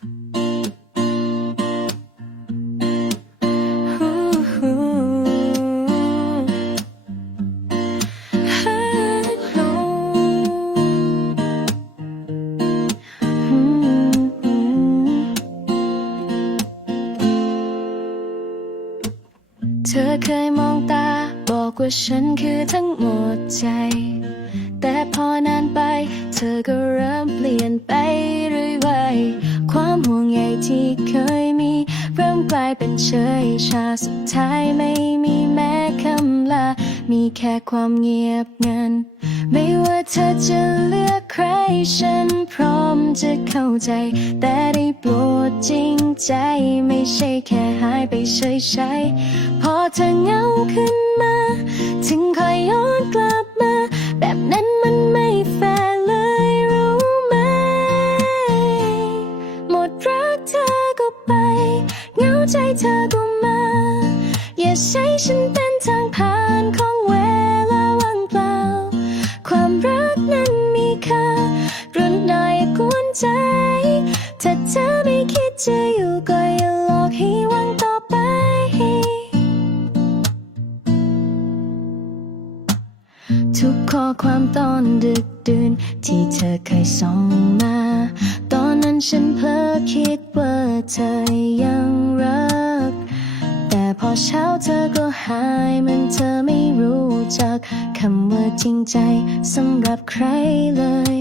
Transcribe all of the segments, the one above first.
เธอเคยมองตาบอกว่าฉันคือทั้งหมดใจ แต่พอนานไปเธอก็เริ่มเปลี่ยน เฉยชาสุดท้ายไม่มีแม้คำลา มีแค่ความเงียบงัน ไม่ว่าเธอจะเลือกใครฉันพร้อมจะเข้าใจ แต่ได้โปรดจริงใจ ไม่ใช่แค่หายไปเฉยๆพอเธอ สำหรับใครเลย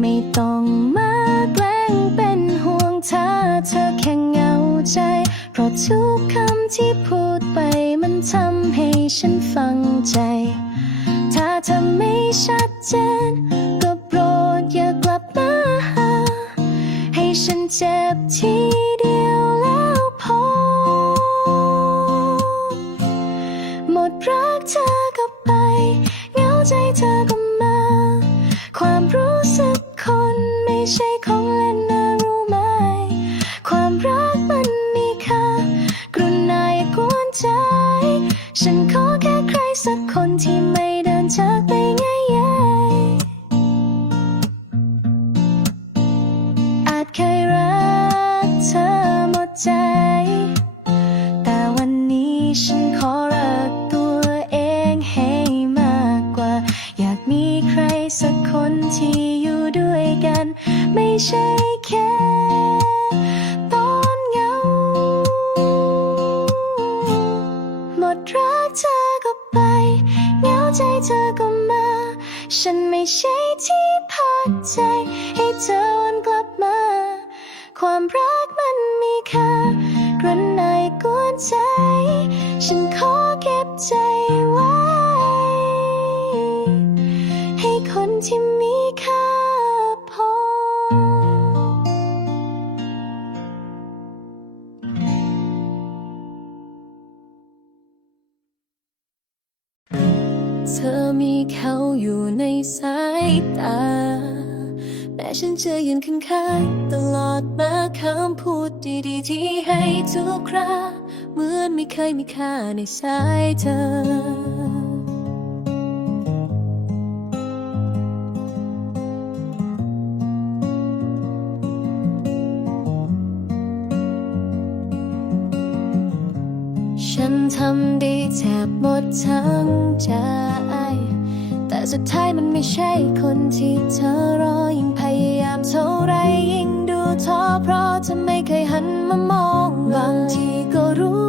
ไม่ต้องมาแกล้งเป็นห่วงถ้าเธอแค่เหงาใจ เพราะทุกคำที่พูดไปมันทำให้ฉันฟังใจ ถ้าเธอไม่ชัดเจน ก็โปรดอย่ากลับมาหา ให้ฉันเจ็บทีเดียวแล้วพอ หมดรักเธอก็ไป เหงาใจเธอก็ ใจ แต่วันนี้ฉันขอรักตัวเองให้มากกว่า อยากมีใครสักคนที่อยู่ด้วยกัน ไม่ใช่ เธอมีเขาอยู่ในสายตา แม้ฉันจะยืนข้างๆตลอดมาคำพูดดีๆที่ให้ทุกครา เหมือนไม่เคยมีค่าในสายเธอำดีแทบหมดทั้งใจ แต่สุดท้ายมันไม่ใช่คนที่เธอรอยิ่งพยายามเท่าไรยิ่งดูท้อเพราะเธอไม่เคยหันมามองบางทีก็รู้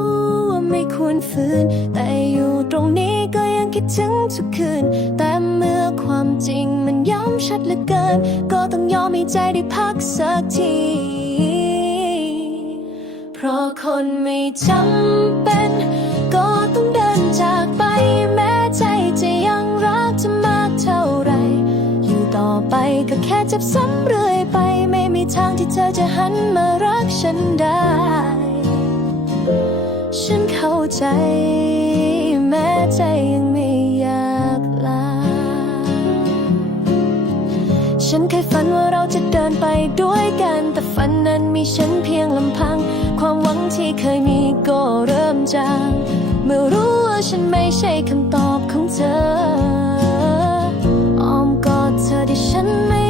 ว่าไม่ควรฝืน แต่อยู่ตรงนี้ก็ยังคิดถึงทุกคืน แต่เมื่อความจริงมันย้ำชัดเหลือเกิน ก็ต้องยอมให้ใจได้พักสักทีเพราะคนไม่จำเป็นก็ต้องเดิน จากไปแม้ใจจะยังรักเธอมากเท่าไร อยู่ต่อไปก็แค่เจ็บซ้ำเรื่อยไป ไม่มีทางที่เธอจะหันมารักฉันได้ ฉันเข้าใจ แม้ใจยังไม่อยากลา ฉันเคยฝันว่าเราจะเดินไปด้วยกัน แต่ฝันนั้นมีฉันเพียงลำพัง ความหวังที่เคยมีก็เริ่มจาง เมื่อรู้ว่าฉันไม่ใช่คำตอบของเธอ อ้อมกอดเธอที่ฉันไม่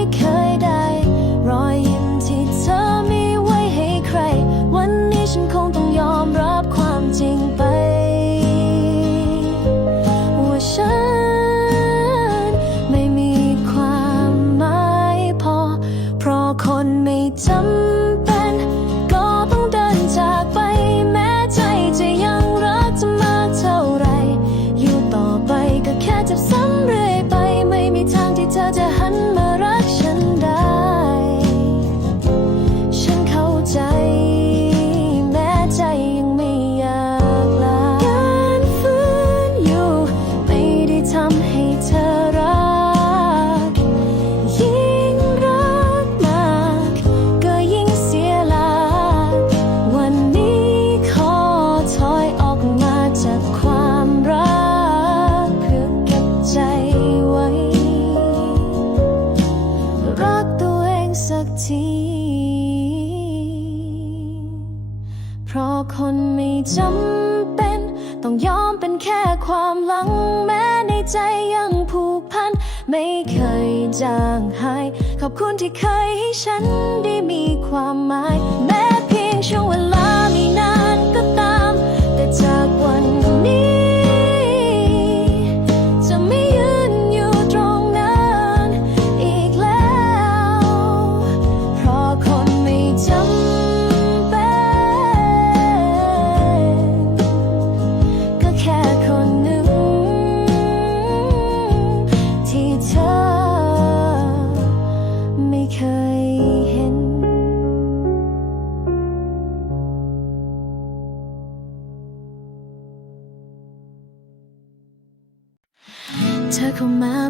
แค่ความหลังแม้ในใจยังผูกพัน ไม่เคยจางหาย ขอบคุณที่เคยให้ฉันได้มีความหมาย แม้เพียงช่วงเวลา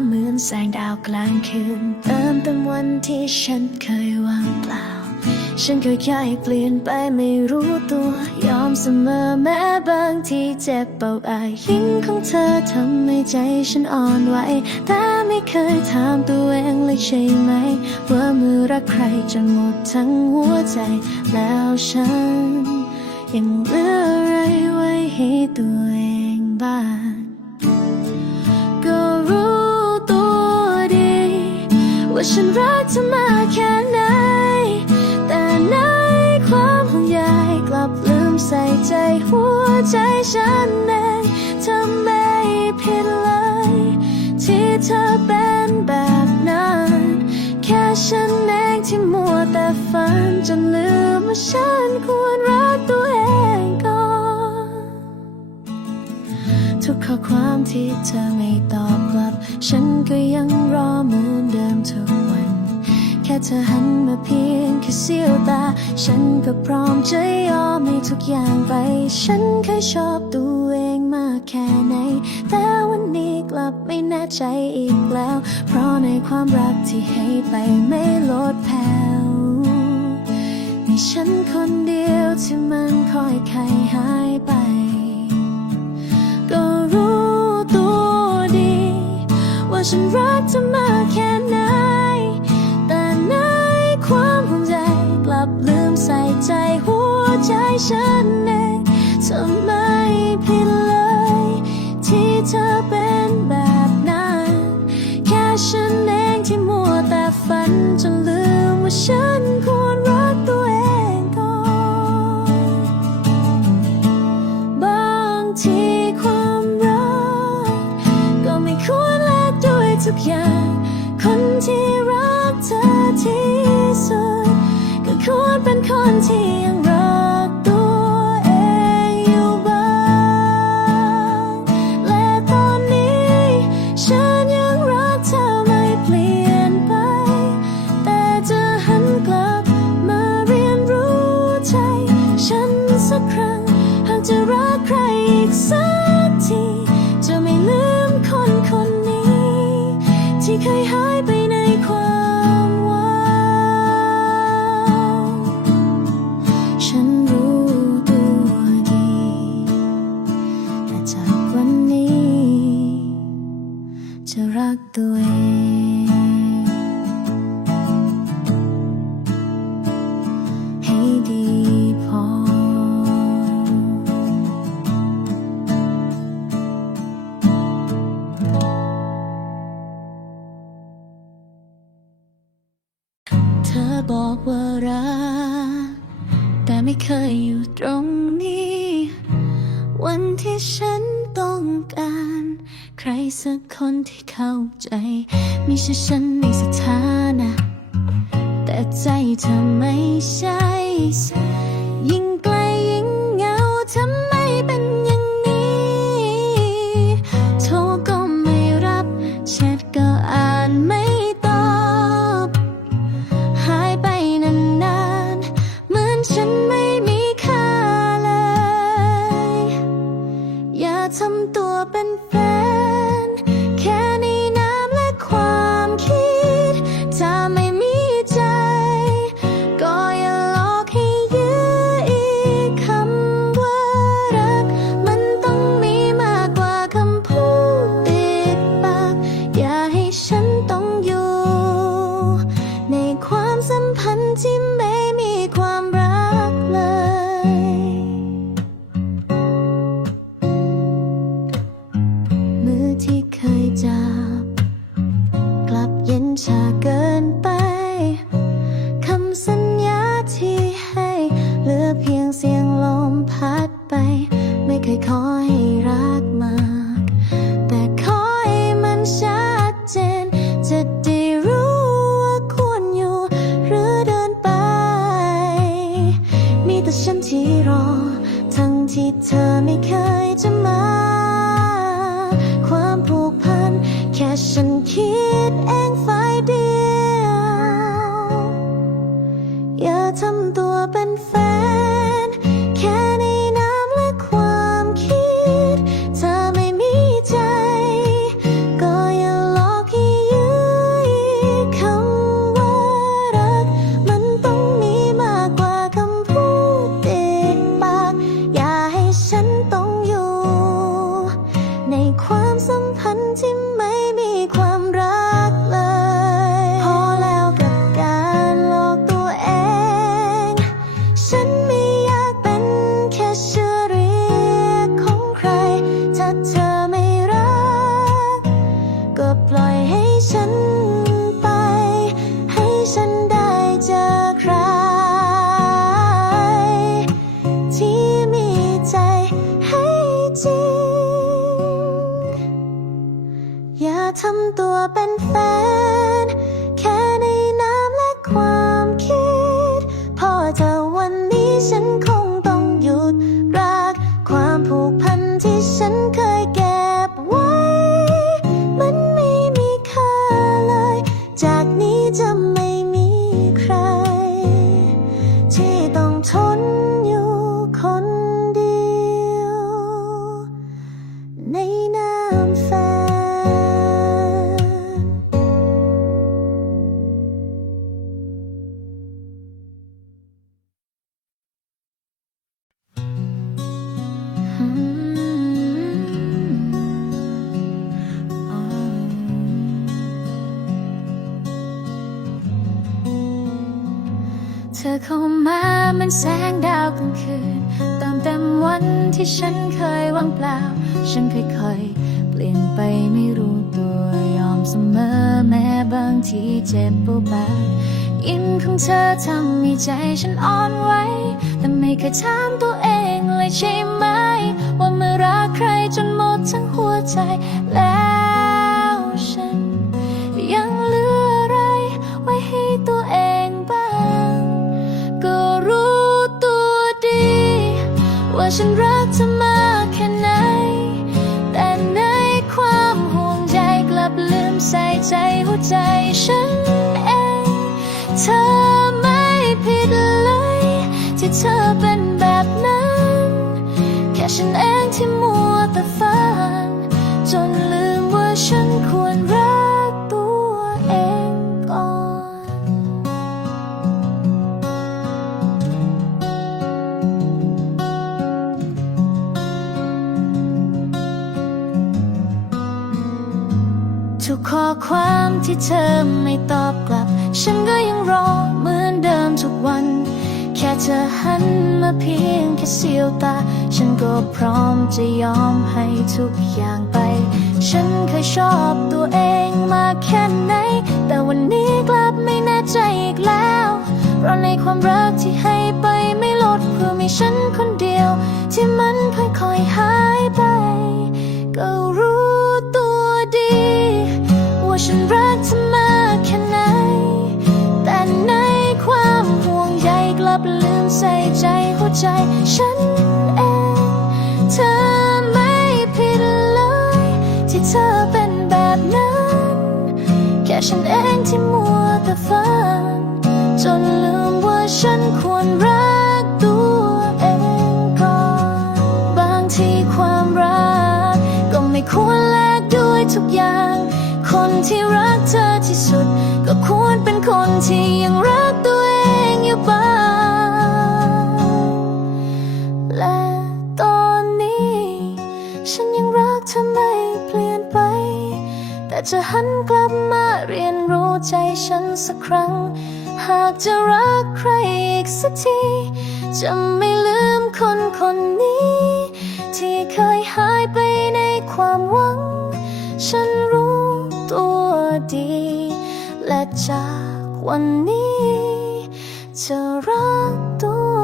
เหมือนแสงดาวกลางคืนเติมเต็มวันที่ฉันเคยว่างเปล่า ฉันเคยแค่เปลี่ยนไปไม่รู้ตัว ยอมเสมอแม้บางทีเจ็บเบาอายิ้มของเธอทำให้ใจฉันอ่อนไหวแต่ไม่เคยถามตัวเองเลยใช่ไหม ว่ามือรักใครจนหมดทั้งหัวใจ แล้วฉันยังเหลืออะไรไว้ให้ตัวเองบ้าง ว่าฉันรักเธอมากแค่ไหน แต่ในความห่วงใยกลับลืมใส่ใจหัวใจฉันเองเธอไม่ผิดเลย ที่เธอเป็นแบบนั้น แค่ฉันเองที่มัวแต่ฝันจนลืมว่าฉันควรรักตัวเองก่อนทุกข้อความที่เธอไม่ตอบกลับ ฉันก็ยัง เธอหันมาเพียงแค่เสี้ยวตา ฉันก็พร้อมจะยอมให้ทุกอย่างไป ฉันเคยชอบตัวเองมากแค่ไหน แต่วันนี้กลับไม่แน่ใจอีกแล้ว เพราะในความรักที่ให้ไปไม่ลดแผ่วมีฉันคนเดียวที่มันคอยใครหายไป ก็รู้ตัวดี ว่าฉันรักเธอมากแค่ ฉันเองทำไม่ผิดเลย ที่เธอเป็นแบบนั้น แค่ฉันเองที่มัวแต่ฝันจนลืมว่าฉันควร แต่ไม่เคยอยู่ตรงนี้ วันที่ฉันต้องการ ใครสักคนที่เข้าใจ ไม่ใช่ฉันในสถานะ แต่ใจเธอไม่ใช่ยิ่ง ทำตัวเป็นแฟน อเข้ามาเหมันแสงดาวกลางคืนเติมเต็มวันที่ฉันเคยว่างเปล่า ฉันค่อยๆ เปลี่ยนไปไม่รู้ตัวยอมเสมอแม้บางทีเจ็บปวดบาดยิ้มของเธอทำให้ใจฉันอ่อนไหวแต่ไม่เคยถามตัวเองเลยใช่ไหม ว่าเมื่อรักใครจนหมดทั้งหัวใจ ว่าฉันรักเธอมากแค่ไหน แต่ในความห่วงใยกลับลืมใส่ใจหัวใจฉันเอง เธอไม่ผิดเลย ที่เธอเป็นแบบนั้น แค่ฉันเอง ความที่เธอไม่ตอบกลับ ฉันก็ยังรอเหมือนเดิมทุกวัน แค่เธอหันมาเพียงแค่เสียวตา ฉันก็พร้อมจะยอมให้ทุกอย่างไป ฉันเคยชอบตัวเองมาแค่ไหน แต่วันนี้กลับไม่แน่ใจอีกแล้ว เพราะในความรักที่ให้ไปไม่ลดเพื่อมีฉันคนเดียว ที่มันค่อยๆหายไป ก็รู้ ใจฉันเอง เธอไม่ผิดเลย ที่เธอเป็นแบบนั้น แค่ฉันเองที่มัวแต่ฝันจนลืมว่าฉันควรรักตัวเองก่อน บางทีความรัก ก็ไม่ควรแลกด้วยทุกอย่าง คนที่รักเธอที่สุด ก็ควรเป็นคนที่ยังรัก ยังรักเธอไม่เปลี่ยนไป แต่จะหันกลับมาเรียนรู้ใจฉันสักครั้ง หากจะรักใครอีกสักที จะไม่ลืมคนคนนี้ ที่เคยหายไปในความหวัง ฉันรู้ตัวดี และจากวันนี้ จะรักตัว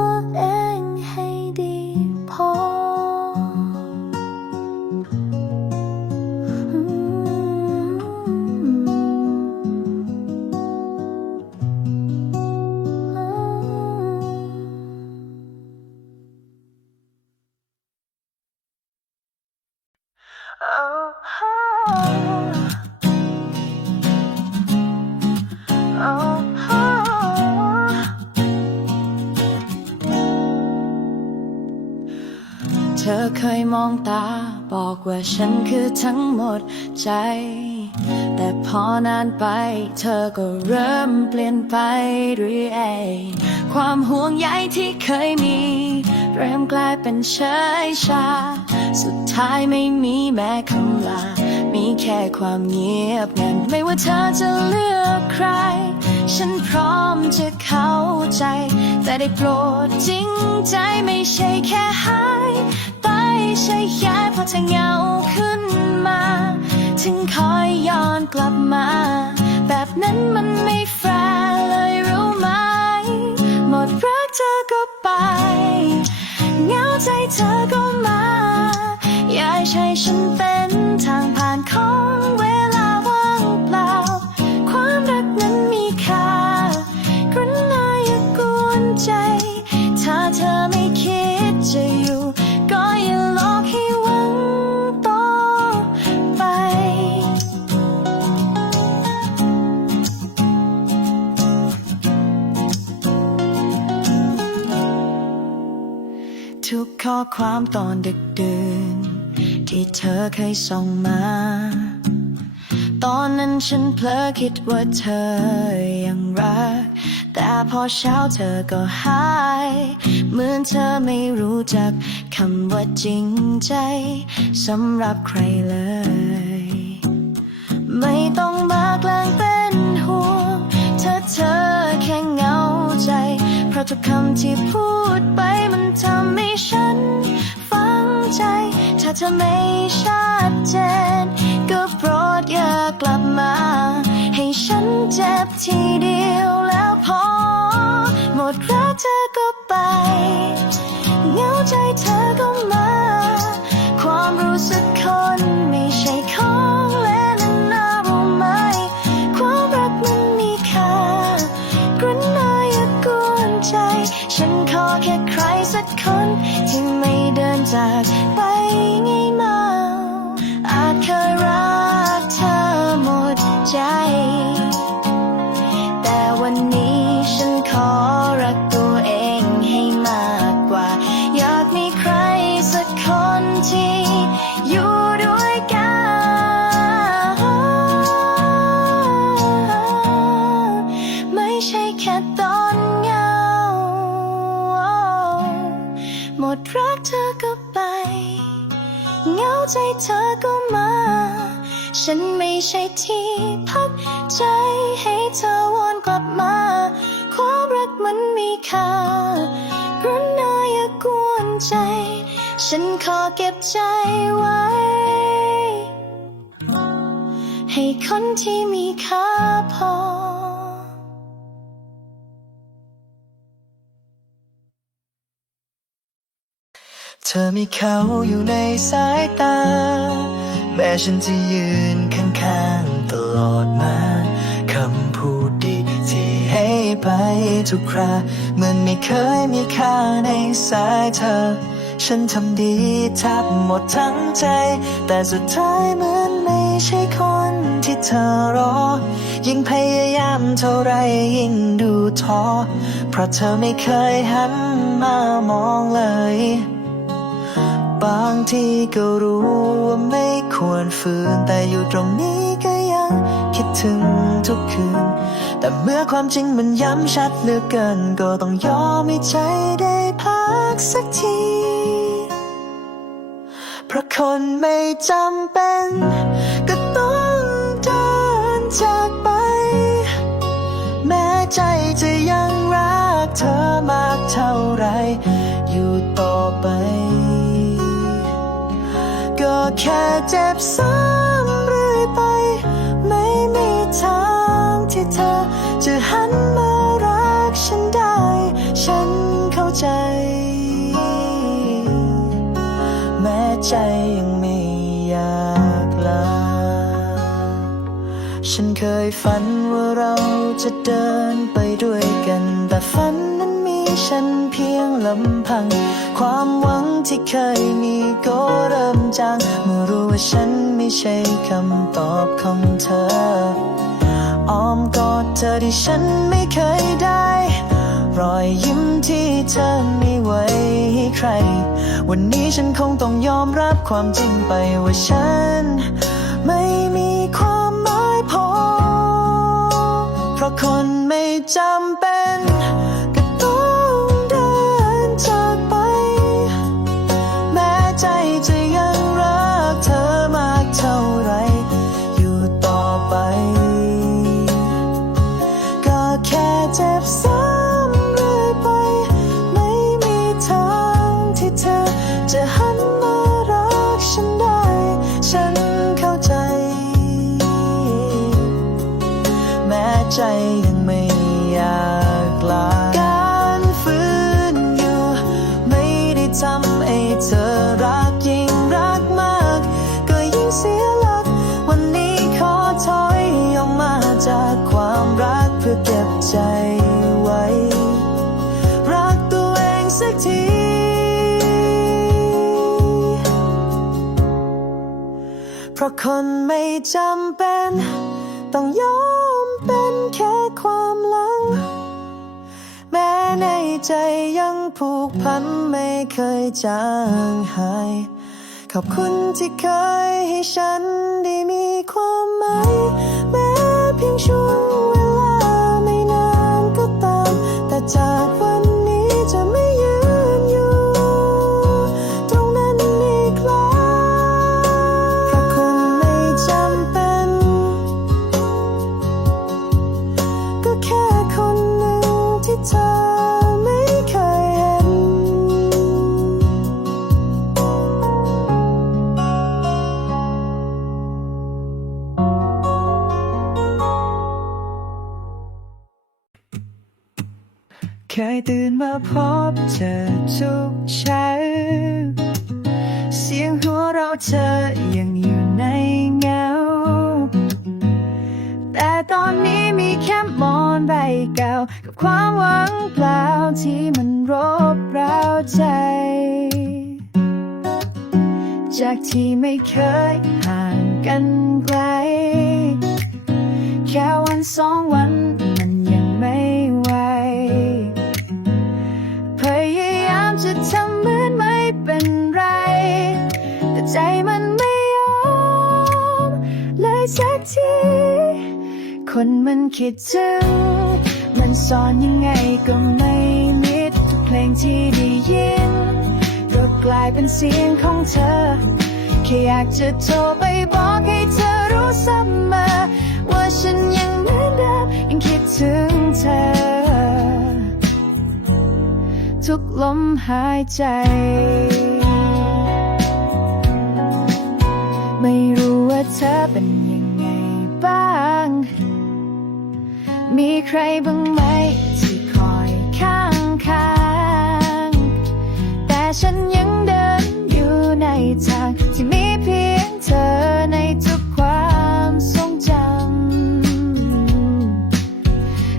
เธอเคยมองตา บอกว่าฉันคือทั้งหมดใจ แต่พอนานไป เธอก็เริ่มเปลี่ยนไปเรื่อยความห่วงใยที่เคยมี เริ่มกลายเป็นเฉยชา สุดท้ายไม่มีแม้คำลา มีแค่ความเงียบงัน ไม่ว่าเธอจะเลือกใคร ฉันพร้อมจะเข้าใจ แต่ได้โปรดจริงใจไม่ใช่แค่หาย ไปใช่แค่พอเธอเหงาขึ้นมา ถึงคอยย้อนกลับมา แบบนั้นมันไม่แฟร์เลยรู้ไหม หมดรักเธอก็ไป เหงาใจเธอก็ ความตอนดึกดื่น ที่เธอเคยส่งมา ตอนนั้นฉันเพลอคิดว่าเธอยังรัก แต่พอเช้าเธอก็หาย เหมือนเธอไม่รู้จักคำว่าจริงใจสำหรับใครเลย ไม่ต้องมาแกล้งเป็นห่วงถ้าเธอแค่เหงาใจ เพราะทุกคำที่พูดไปมันทำให้ฉัน ใจ ถ้าเธอไม่ชัดเจน ก็โปรดอย่ากลับมา ให้ฉันเจ็บทีเดียวแล้วพอ หมดรักเธอก็ไปเหงาใจเธอก็มา ความรู้สึกคนไม่ใช่ของเล่นนะรู้ไหม ความรักมันมีค่ากรุณาอย่ากวนใจ ฉันขอแค่ใครสักคน เดินจากไปง่ายมาอา ใจไว้ ให้คนที่มีค่าพอเธอมีเขาอยู่ในสายตา แม้ฉันจะยืนข้างๆตลอดมา คำพูดดีที่ให้ไปทุกคราเหมือนไม่เคยมีค่าในสายเธอ ฉันทำดีแทบหมดทั้งใจ แต่สุดท้ายเหมือนไม่ใช่คนที่เธอรอ ยิ่งพยายามเท่าไรยิ่งดูท้อ เพราะเธอไม่เคยหันมามองเลย บางทีก็รู้ว่าไม่ควรฝืน แต่อยู่ตรงนี้ก็ยังคิดถึงทุกคืน แต่เมื่อความจริงมันย้ำชัดเหลือเกิน ก็ต้องยอมให้ใจได้พักสักที เพราะคนไม่จำเป็น ก็ต้องเดินจากไป แม้ใจจะยังรักเธอมากเท่าไร อยู่ต่อไป ก็แค่เจ็บซ้ำ เคยฝันว่าเราจะเดินไปด้วยกัน แต่ฝันนั้นมีฉันเพียงลำพัง ความหวังที่เคยมีก็เริ่มจาง เมื่อรู้ว่าฉันไม่ใช่คำตอบของเธอ อ้อมกอดเธอที่ฉันไม่เคยได้ รอยยิ้มที่เธอม่ไว้ให้ใคร วันนี้ฉันคงต้องยอมรับความจริงไปว่าฉัน ไม่มีความ เพราะคนไม่จำเป็น ทำให้เธอรักยิ่งรักมาก ก็ยิ่งเสียหลัก วันนี้ขอถอยออกมาจากความรักเพื่อเก็บใจไว้ รักตัวเองสักทีเพราะคนไม่จำเป็น ต้องยอม ใจยังผูกพันไม่เคยจางหาย ขอบคุณที่เคยให้ฉันได้มีความหมายแม้เพียงชั่ว คิดถึง มันสอนยังไงก็ไม่มิดทุกเพลงที่ได้ยินก็กลายเป็นเสียงของเธอ แค่อยากจะโทรไปบอกให้เธอรู้เสมอว่าฉันยังเหมือนเดิมยังคิดถึงเธอ ทุกลมหายใจ ไม่รู้ว่าเธอเป็น มีใครบ้างไหมที่คอยข้างข้างแต่ฉันยังเดินอยู่ในทางที่มีเพียงเธอในทุกความทรงจำ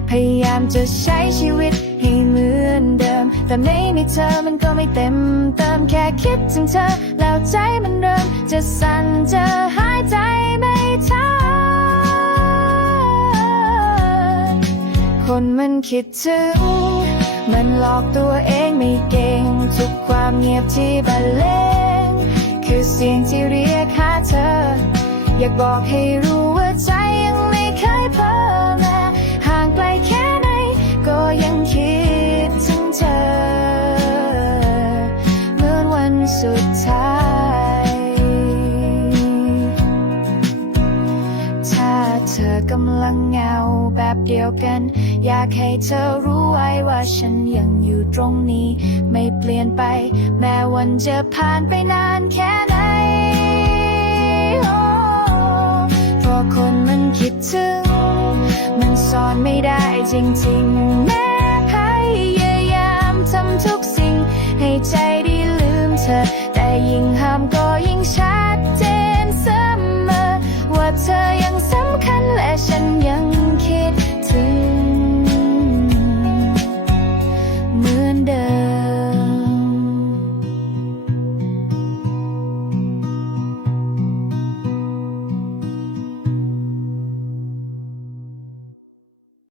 พยายามจะใช้ชีวิตให้เหมือนเดิม แต่ไม่มีเธอมันก็ไม่เต็มเติมแค่คิดถึงเธอ แล้วใจมันเริ่มจะสั่นจะหายใจไม่ คนมันคิดถึง มันหลอกตัวเองไม่เก่ง ทุกความเงียบที่บรรเลงคือเสียงที่เรียกหาเธอ อยากบอกให้รู้ว่าใจยังไม่เคยเพ้อแม้ห่างไกลแค่ไหน ก็ยังคิดถึงเธอ เหมือนวันสุดท้าย อกำลังเหงาแบบเดียวกัน อยากให้เธอรู้ไว้ว่าฉันยังอยู่ตรงนี้ ไม่เปลี่ยนไป แม้วันจะผ่านไปนานแค่ไหนเพราะคนมันคิดถึง มันซ่อนไม่ได้จริงๆ แม้พยายามทำทุกสิ่ง ให้ใจได้ลืมเธอ แต่ยิ่งห้ามก็ chân